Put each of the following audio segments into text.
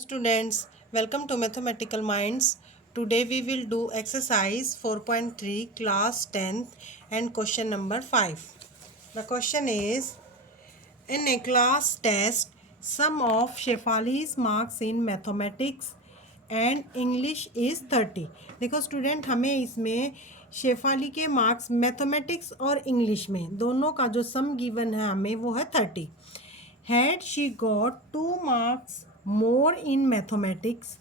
Students, welcome to Mathematical Minds. Today we will do exercise 4.3 class 10th and question number 5. The question is, in a class test, sum of Shefali's marks in mathematics and English is 30. देखो student, हमें इसमें शेफाली के marks mathematics और English में दोनों का जो सम given है हमें वो है 30. Had she got 2 marks more in mathematics,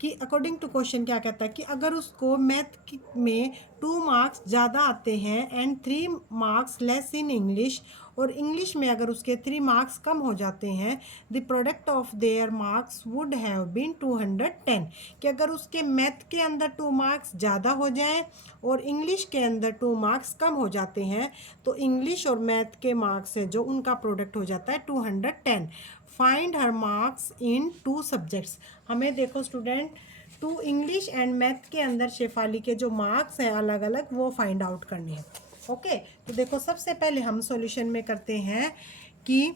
कि अकॉर्डिंग टू क्वेश्चन क्या कहता है कि अगर उसको मैथ में 2 marks ज़्यादा आते हैं and 3 marks less in English, और इंग्लिश में अगर उसके 3 marks कम हो जाते हैं, the product of their marks would have been 210. कि अगर उसके मैथ के अंदर 2 marks ज़्यादा हो जाएं और इंग्लिश के अंदर 2 marks कम हो जाते हैं, तो इंग्लिश और मैथ के मार्क्स है जो उनका प्रोडक्ट हो जाता है 210. फाइंड हर मार्क्स इन 2 सब्जेक्ट्स. हमें देखो स्टूडेंट, 2 इंग्लिश एंड मैथ के अंदर शेफाली के जो मार्क्स हैं अलग अलग वो फाइंड आउट करने हैं. ओके, तो देखो सबसे पहले हम सॉल्यूशन में करते हैं कि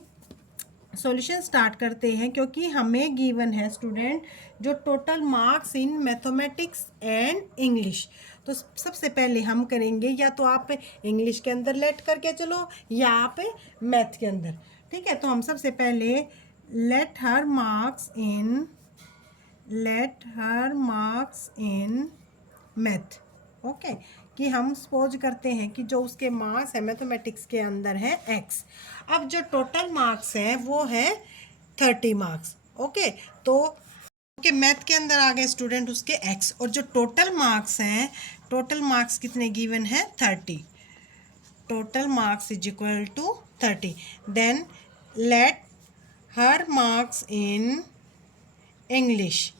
सॉल्यूशन स्टार्ट करते हैं, क्योंकि हमें गिवन है स्टूडेंट जो total marks in mathematics and English. तो सबसे पहले हम करेंगे, या तो आप इंग्लिश के अंदर लेट करके चलो या आप मैथ के अंदर. ठीक है, तो हम सबसे पहले late her marks in math. Okay, कि हम सपोज करते हैं कि जो उसके मार्क्स है मैथमेटिक्स के अंदर है x. अब जो टोटल मार्क्स हैं वो है 30 मार्क्स. ओके, तो ओके मैथ के अंदर आ गए स्टूडेंट उसके x, और जो टोटल मार्क्स हैं, टोटल मार्क्स कितने गिवन है 30. Total marks is equal to 30. Then let her marks in English,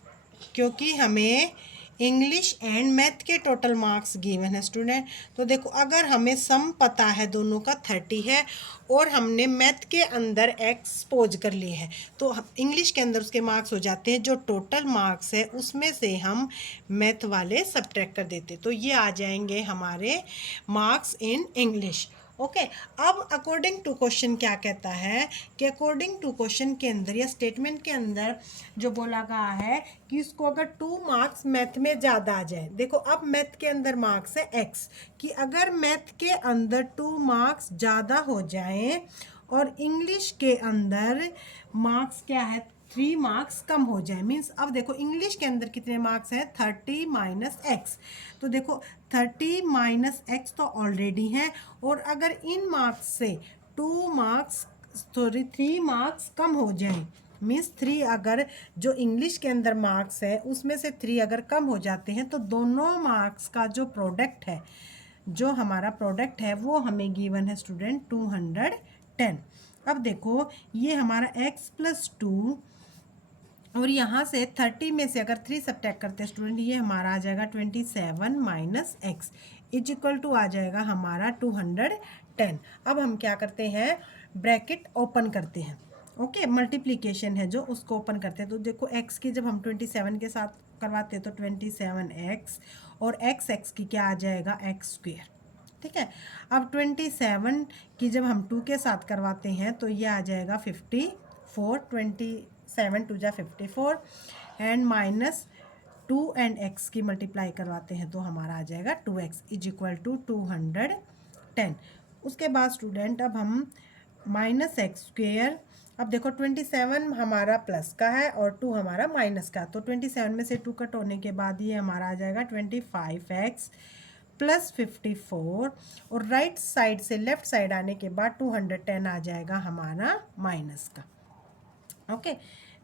क्योंकि हमें इंग्लिश एंड मैथ के टोटल मार्क्स गिवन है स्टूडेंट. तो देखो अगर हमें सम पता है दोनों का 30 है और हमने मैथ के अंदर एक्सपोज कर लिए हैं, तो इंग्लिश के अंदर उसके मार्क्स हो जाते हैं, जो टोटल मार्क्स है उसमें से हम मैथ वाले सब्ट्रैक्ट कर देते, तो ये आ जाएंगे हमारे मार्क्स इन इंग्लिश. ओके, अब अकॉर्डिंग टू क्वेश्चन क्या कहता है कि अकॉर्डिंग टू क्वेश्चन के अंदर या स्टेटमेंट के अंदर जो बोला गया है कि इसको अगर 2 marks मैथ में ज़्यादा आ जाए. देखो अब मैथ के अंदर मार्क्स है x, कि अगर मैथ के अंदर 2 marks ज़्यादा हो जाएं और इंग्लिश के अंदर मार्क्स क्या है 3 marks कम हो जाए, मीन्स अब देखो इंग्लिश के अंदर कितने मार्क्स हैं 30 माइनस एक्स. तो देखो 30 माइनस एक्स तो ऑलरेडी हैं, और अगर इन मार्क्स से 3 marks कम हो जाएं, मीन्स 3 अगर जो इंग्लिश के अंदर मार्क्स है उसमें से 3 अगर कम हो जाते हैं, तो दोनों मार्क्स का जो प्रोडक्ट है, जो हमारा प्रोडक्ट है वो हमें गिवन है स्टूडेंट 210. अब देखो ये हमारा x प्लस 2, और यहाँ से 30 में से अगर 3 सब्ट्रैक्ट करते हैं स्टूडेंट, ये हमारा आ जाएगा 27 minus X is equal to आ जाएगा हमारा 210. अब हम क्या करते हैं, ब्रैकेट ओपन करते हैं. ओके, मल्टीप्लिकेशन है जो उसको ओपन करते हैं. तो देखो x की जब हम 27 के साथ करवाते हैं तो 27x, और x की क्या आ जाएगा एक्स स्क्वेयर. ठीक है, अब 27 की जब हम 2 के साथ करवाते हैं तो ये आ जाएगा 54. 27 2 जा 54, एंड माइनस 2 एंड x की मल्टीप्लाई करवाते हैं तो हमारा आ जाएगा 2x इज इक्वल टू 210. उसके बाद स्टूडेंट अब हम माइनस एक्स स्क्वेयर, अब देखो 27 हमारा प्लस का है और 2 हमारा माइनस का, तो 27 में से 2 कट होने के बाद ये हमारा आ जाएगा 25x प्लस 54, और राइट साइड से लेफ्ट साइड आने के बाद 210 आ जाएगा हमारा माइनस का. ओके,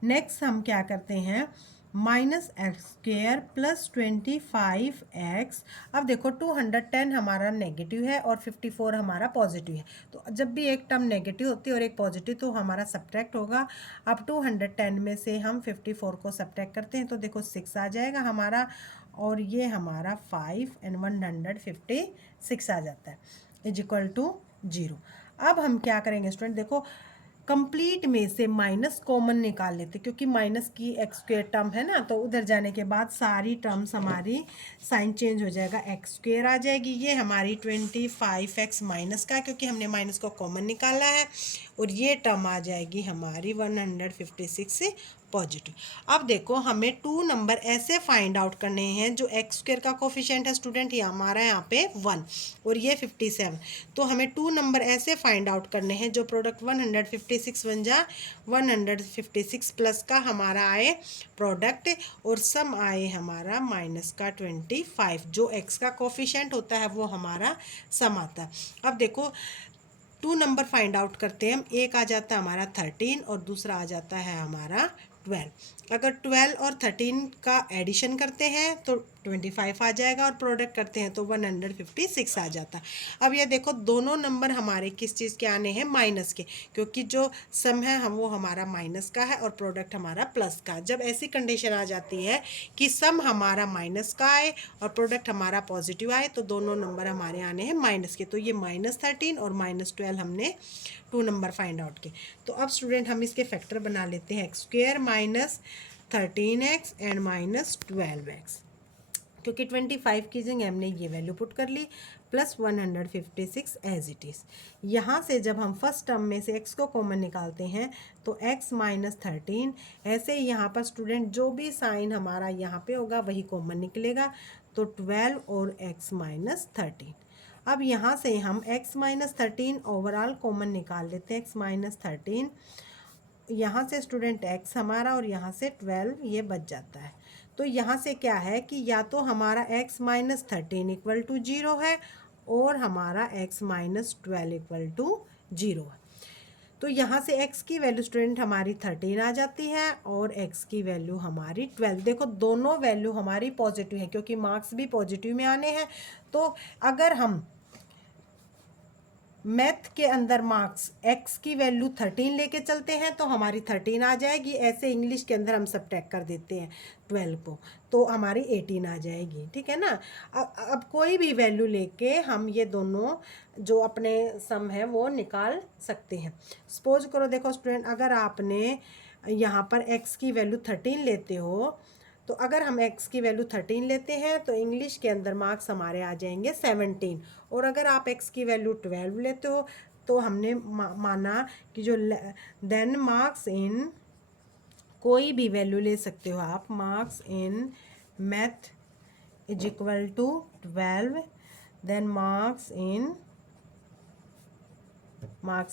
नेक्स्ट हम क्या करते हैं, minus x square plus 25x. अब देखो 210 हमारा नेगेटिव है और 54 हमारा पॉजिटिव है, तो जब भी एक टर्म नेगेटिव होती है और एक पॉजिटिव तो हमारा सब्ट्रैक्ट होगा. अब 210 में से हम 54 को सब्ट्रैक्ट करते हैं तो देखो 6 आ जाएगा हमारा, और ये हमारा 5 एंड 156 आ जाता है इज इक्वल टू 0. अब हम क्या करेंगे स्टूडेंट, देखो कंप्लीट में से माइनस कॉमन निकाल लेते, क्योंकि माइनस की एक्स स्क्वेयर टर्म है ना, तो उधर जाने के बाद सारी टर्म्स हमारी साइन चेंज हो जाएगा, एक्स स्क्वेयर आ जाएगी. ये हमारी 25x माइनस का, क्योंकि हमने माइनस को कॉमन निकाला है, और ये टर्म आ जाएगी हमारी 156 पॉजिटिव। अब देखो हमें 2 नंबर ऐसे फाइंड आउट करने हैं जो एक्स स्क्वायर का कोफिशिएंट है स्टूडेंट, ये हमारा यहाँ पे 1 और ये 57। तो हमें 2 नंबर ऐसे फाइंड आउट करने हैं जो प्रोडक्ट 156 बन जा 156 प्लस का हमारा आए प्रोडक्ट और सम आए हमारा माइनस का 25। जो एक्स का कोफिशिएंट होता है वो हमारा सम आता है। अब देखो 2 नंबर फाइंड आउट करते हैं हम, एक आ जाता है हमारा 13 और दूसरा आ जाता है हमारा 12। अगर 12 और 13 का एडिशन करते हैं तो 25 आ जाएगा और प्रोडक्ट करते हैं तो 156 आ जाता है। अब ये देखो दोनों नंबर हमारे किस चीज़ के आने हैं, माइनस के, क्योंकि जो सम है हम वो हमारा माइनस का है और प्रोडक्ट हमारा प्लस का। जब ऐसी कंडीशन आ जाती है कि सम हमारा माइनस का आए और प्रोडक्ट हमारा पॉजिटिव आए तो दोनों नंबर हमारे आने हैं माइनस के। तो ये -13 और -12 हमने 2 नंबर फाइंड आउट किए। तो अब स्टूडेंट हम इसके फैक्टर बना लेते हैं, x square minus 13x and minus 12x, क्योंकि 25 की जगह हमने ये वैल्यू पुट कर ली प्लस 156 एज इट इज़। यहाँ से जब हम फर्स्ट टर्म में से x को कॉमन निकालते हैं तो x माइनस 13, ऐसे ही यहाँ पर स्टूडेंट जो भी साइन हमारा यहाँ पे होगा वही कॉमन निकलेगा, तो 12 और x माइनस 13। अब यहाँ से हम x माइनस 13 ओवरऑल कॉमन निकाल लेते हैं, x माइनस 13, यहाँ से स्टूडेंट x हमारा और यहाँ से 12 ये बच जाता है। तो यहाँ से क्या है कि या तो हमारा x माइनस 13 इक्वल टू 0 है और हमारा x माइनस 12 इक्वल टू 0 है। तो यहाँ से x की वैल्यू स्टूडेंट हमारी 13 आ जाती है और x की वैल्यू हमारी 12। देखो दोनों वैल्यू हमारी पॉजिटिव है क्योंकि मार्क्स भी पॉजिटिव में आने हैं। तो अगर हम मैथ के अंदर मार्क्स x की वैल्यू 13 लेके चलते हैं तो हमारी 13 आ जाएगी, ऐसे इंग्लिश के अंदर हम सब्ट्रैक्ट कर देते हैं 12 को तो हमारी 18 आ जाएगी, ठीक है ना। अब कोई भी वैल्यू लेके हम ये दोनों जो अपने सम है वो निकाल सकते हैं। सपोज करो देखो स्टूडेंट, अगर आपने यहाँ पर x की वैल्यू 13 लेते हो तो अगर हम x की वैल्यू 13 लेते हैं तो इंग्लिश के अंदर मार्क्स हमारे आ जाएंगे 17, और अगर आप x की वैल्यू 12 लेते हो तो हमने माना कि जो देन मार्क्स इन, कोई भी वैल्यू ले सकते हो आप, marks in math is equal to 12, then marks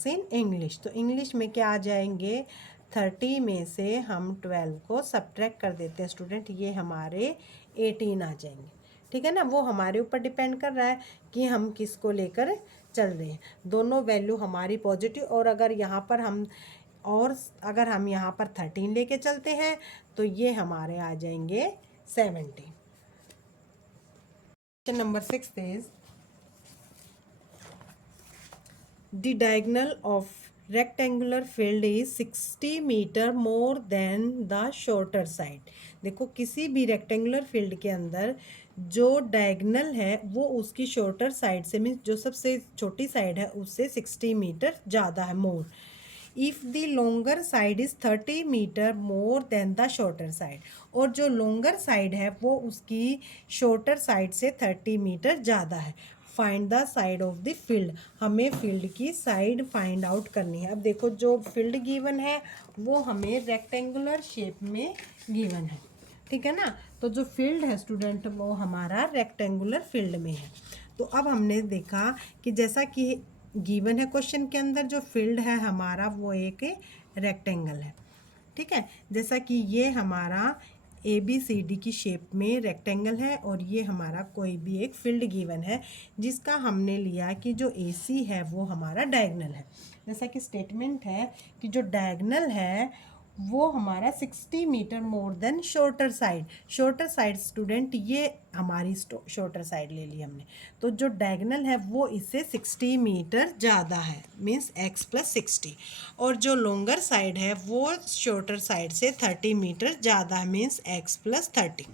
in English. तो इंग्लिश में क्या आ जाएंगे, 30 में से हम 12 को सब्ट्रैक्ट कर देते हैं स्टूडेंट, ये हमारे 18 आ जाएंगे, ठीक है ना। वो हमारे ऊपर डिपेंड कर रहा है कि हम किसको लेकर चल रहे हैं। दोनों वैल्यू हमारी पॉजिटिव, और अगर यहाँ पर 13 लेके चलते हैं तो ये हमारे आ जाएंगे 17। Question number 6 is the diagonal of rectangular field is 60 meter more than the shorter side। देखो किसी भी रेक्टेंगुलर फील्ड के अंदर जो डायगनल है वो उसकी शॉर्टर साइड से, मीन्स जो सबसे छोटी साइड है उससे 60 मीटर ज़्यादा है, more. If the longer side is 30 metre more than the shorter side, और जो लॉन्गर साइड है वो उसकी शॉर्टर साइड से 30 मीटर ज़्यादा है। Find the side of the field, हमें फील्ड की साइड फाइंड आउट करनी है। अब देखो जो फील्ड गिवन है वो हमें रेक्टेंगुलर शेप में गिवन है, ठीक है ना। तो जो फील्ड है स्टूडेंट वो हमारा रेक्टेंगुलर फील्ड में है। तो अब हमने देखा कि जैसा कि गिवन है क्वेश्चन के अंदर, जो फील्ड है हमारा वो एक रेक्टेंगल है, ठीक है। जैसा कि ये हमारा ABCD की शेप में रेक्टेंगल है और ये हमारा कोई भी एक फील्ड गिवन है जिसका हमने लिया कि जो AC है वो हमारा डायगनल है। जैसा कि स्टेटमेंट है कि जो डायगनल है वो हमारा 60 metre more than shorter side. Shorter side student ये हमारी शॉर्टर साइड ले ली हमने, तो जो डायगनल है वो इससे 60 मीटर ज़्यादा है, मीन्स x प्लस 60, और जो लॉन्गर साइड है वो शॉर्टर साइड से 30 मीटर ज़्यादा है, मीन्स x प्लस 30।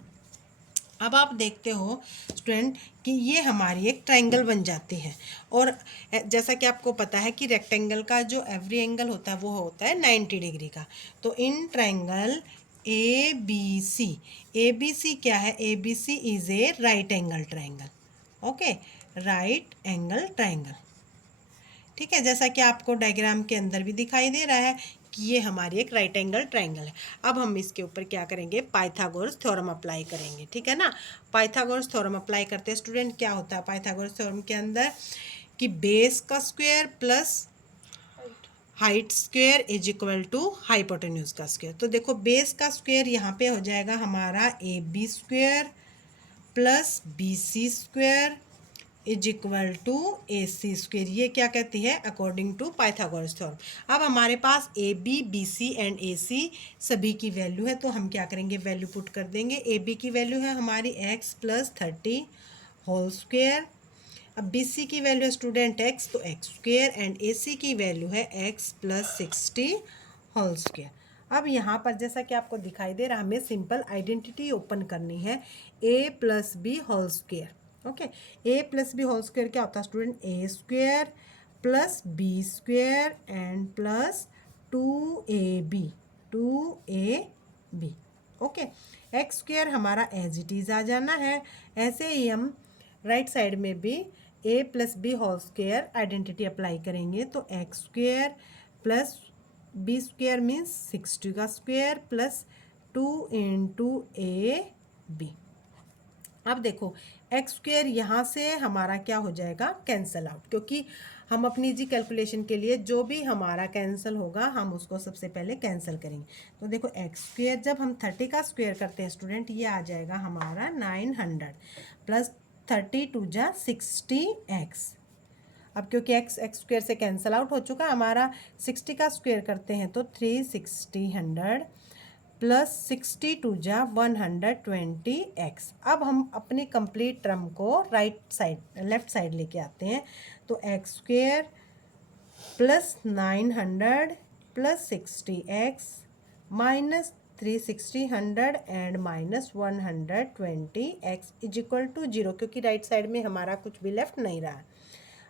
अब आप देखते हो स्टूडेंट कि ये हमारी एक ट्रायंगल बन जाती है, और जैसा कि आपको पता है कि रेक्टेंगल का जो एवरी एंगल होता है वो होता है 90 डिग्री का। तो इन ट्रायंगल ABC क्या है, ABC is a right angle triangle, okay, right angle triangle, ठीक है। जैसा कि आपको डायग्राम के अंदर भी दिखाई दे रहा है कि ये हमारी एक राइट एंगल ट्राइंगल है। अब हम इसके ऊपर क्या करेंगे, पाइथागोरस थ्योरम अप्लाई करेंगे, ठीक है ना। पाइथागोरस थ्योरम अप्लाई करते हैं स्टूडेंट। क्या होता है पाइथागोरस थ्योरम के अंदर, कि बेस का square plus height square is equal to hypotenuse का स्क्वायर। तो देखो बेस का स्क्वायर यहाँ पे हो जाएगा हमारा A B square plus B C square is equal to A C square. ये क्या कहती है, अकॉर्डिंग टू पाइथागोरस थ्योरम। अब हमारे पास A B B C and A C सभी की वैल्यू है, तो हम क्या करेंगे, वैल्यू पुट कर देंगे। ए बी की वैल्यू है हमारी एक्स प्लस 30 होल स्क्वायर। अब बी सी की वैल्यू है स्टूडेंट एक्स, तो एक्स स्क्वायर, एंड ए सी की वैल्यू है एक्स प्लस 60 होल स्क्वायर। अब यहाँ पर जैसा कि आपको दिखाई दे रहा है, हमें सिंपल आइडेंटिटी ओपन करनी है, A plus B whole square. Okay, A plus B whole square क्या होता है student, A square plus B square and plus 2ab। Okay, X square हमारा एज इट इज़ आ जाना है। ऐसे ही हम राइट साइड में भी A plus B whole square identity apply करेंगे, तो x square plus B square means 60 का square plus 2 into A B. अब देखो एक्स स्क्वायर यहाँ से हमारा क्या हो जाएगा, कैंसल आउट, क्योंकि हम अपनी जी कैलकुलेशन के लिए जो भी हमारा कैंसिल होगा हम उसको सबसे पहले कैंसिल करेंगे। तो देखो एक्स स्क्वायर जब हम 30 का स्क्वायर करते हैं स्टूडेंट, ये आ जाएगा हमारा 900 प्लस 30 टू जा 60x। अब क्योंकि एक्स एक्स स्क्वायर से कैंसिल आउट हो चुका हमारा, 60 का स्क्वायर करते हैं तो 360 प्लस 60 टू जा 120x। अब हम अपनी कंप्लीट टर्म को राइट साइड लेफ्ट साइड लेके आते हैं, तो x square plus 900 plus 60x minus 360 and minus 120x is equal to 0, क्योंकि राइट साइड में हमारा कुछ भी लेफ्ट नहीं रहा।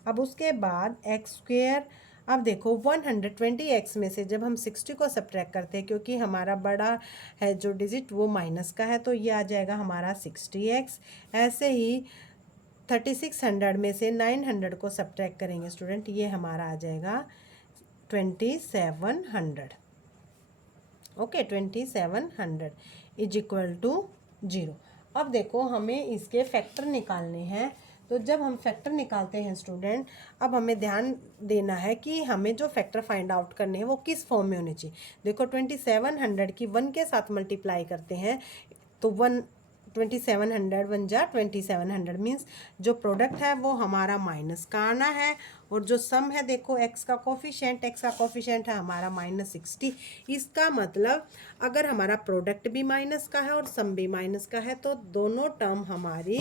अब उसके बाद एक्स स्क्वायर, अब देखो 120x में से जब हम 60 को सब्ट्रैक्ट करते हैं, क्योंकि हमारा बड़ा है जो डिजिट वो माइनस का है, तो ये आ जाएगा हमारा 60x। ऐसे ही 3600 में से 900 को सब्ट्रैक्ट करेंगे स्टूडेंट, ये हमारा आ जाएगा 2700। Okay, 2700 is equal to 0। अब देखो हमें इसके फैक्टर निकालने हैं, तो जब हम फैक्टर निकालते हैं स्टूडेंट, अब हमें ध्यान देना है कि हमें जो फैक्टर फाइंड आउट करने हैं वो किस फॉर्म में होने चाहिए। देखो 2700 की 1 के साथ मल्टीप्लाई करते हैं, तो 2700 1 जा 2700 मीन्स जो प्रोडक्ट है वो हमारा माइनस का आना है, और जो सम है देखो एक्स का कोफिशिएंट है हमारा -60। इसका मतलब अगर हमारा प्रोडक्ट भी माइनस का है और सम भी माइनस का है, तो दोनों टर्म हमारी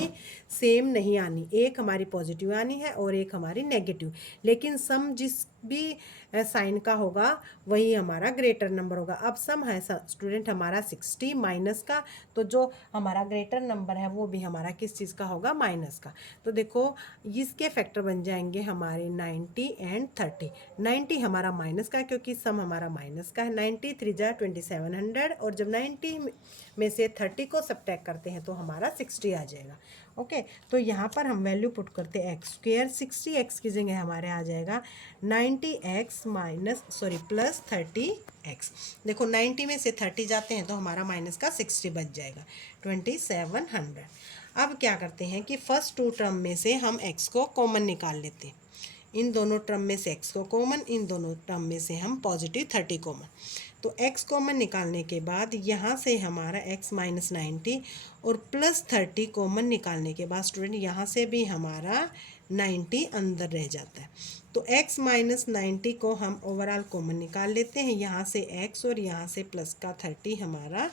सेम नहीं आनी, एक हमारी पॉजिटिव आनी है और एक हमारी नेगेटिव। लेकिन सम जिस भी साइन का होगा वही हमारा ग्रेटर नंबर होगा। अब सम है स्टूडेंट हमारा 60 माइनस का, तो जो हमारा ग्रेटर नंबर है वो भी हमारा किस चीज़ का होगा, माइनस का। तो देखो इसके फैक्टर बन जाएंगे हमारे 90 एंड 30। 90 हमारा माइनस का है क्योंकि सम हमारा माइनस का है, 90 3 जा 2700, और जब 90 में से 30 को सब्ट्रैक्ट करते हैं तो हमारा 60 आ जाएगा। ओके, तो यहाँ पर हम वैल्यू पुट करते हैं एक्स स्क्वायर, 60x की जगह हमारे आ जाएगा 90x प्लस 30x। देखो 90 में से 30 जाते हैं तो हमारा माइनस का 60 बच जाएगा 2700। अब क्या करते हैं कि फर्स्ट 2 टर्म में से हम x को कॉमन निकाल लेते हैं, इन दोनों टर्म में से x को कॉमन, इन दोनों टर्म में से हम पॉजिटिव 30 कॉमन। तो x कॉमन निकालने के बाद यहाँ से हमारा x माइनस 90 और प्लस 30 कॉमन निकालने के बाद स्टूडेंट यहाँ से भी हमारा 90 अंदर रह जाता है। तो x माइनस 90 को हम ओवरऑल कॉमन निकाल लेते हैं, यहाँ से x और यहाँ से प्लस का 30 हमारा।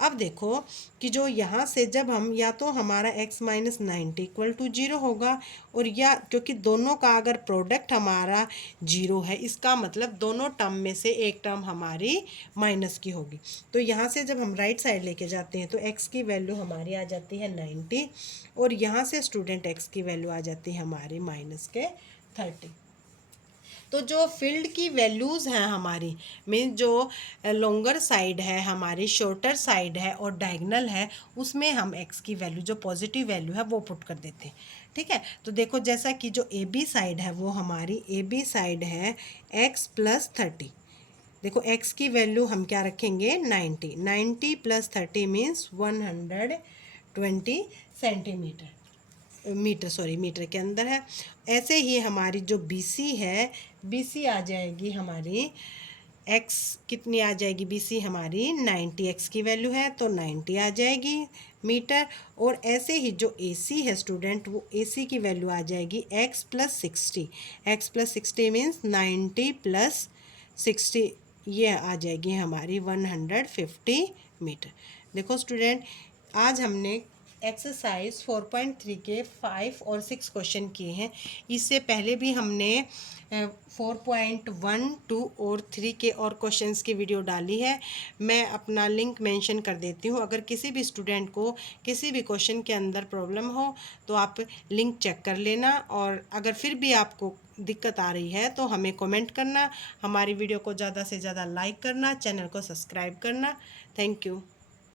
अब देखो कि जो यहाँ से जब हम या तो हमारा x माइनस 90 इक्वल टू 0 होगा, और या क्योंकि दोनों का अगर प्रोडक्ट हमारा 0 है, इसका मतलब दोनों टर्म में से एक टर्म हमारी माइनस की होगी। तो यहाँ से जब हम राइट साइड लेके जाते हैं तो x की वैल्यू हमारी आ जाती है 90, और यहाँ से स्टूडेंट x की वैल्यू आ जाती है हमारी माइनस के 30। तो जो फील्ड की वैल्यूज़ हैं हमारी, मीन जो लॉन्गर साइड है हमारी, शॉर्टर साइड है और डायगनल है, उसमें हम x की वैल्यू जो पॉजिटिव वैल्यू है वो पुट कर देते हैं। ठीक है, तो देखो जैसा कि जो ए बी साइड है वो हमारी ए बी साइड है x प्लस 30। देखो x की वैल्यू हम क्या रखेंगे 90, 90 + 30 मीन्स 120 सेंटीमीटर, मीटर के अंदर है। ऐसे ही हमारी जो BC है, BC आ जाएगी हमारी x कितनी आ जाएगी, BC हमारी 90, x की वैल्यू है तो 90 आ जाएगी मीटर। और ऐसे ही जो AC है स्टूडेंट, वो AC की वैल्यू आ जाएगी x + 60, x + 60 मीन्स 90 + 60, ये आ जाएगी हमारी 150 मीटर। देखो स्टूडेंट, आज हमने एक्सरसाइज 4.3 के 5 और 6 क्वेश्चन किए हैं। इससे पहले भी हमने 4.1, 2 और 3 के और क्वेश्चंस की वीडियो डाली है। मैं अपना लिंक मेंशन कर देती हूँ। अगर किसी भी स्टूडेंट को किसी भी क्वेश्चन के अंदर प्रॉब्लम हो तो आप लिंक चेक कर लेना, और अगर फिर भी आपको दिक्कत आ रही है तो हमें कमेंट करना, हमारी वीडियो को ज़्यादा से ज़्यादा लाइक करना, चैनल को सब्सक्राइब करना। Thank you.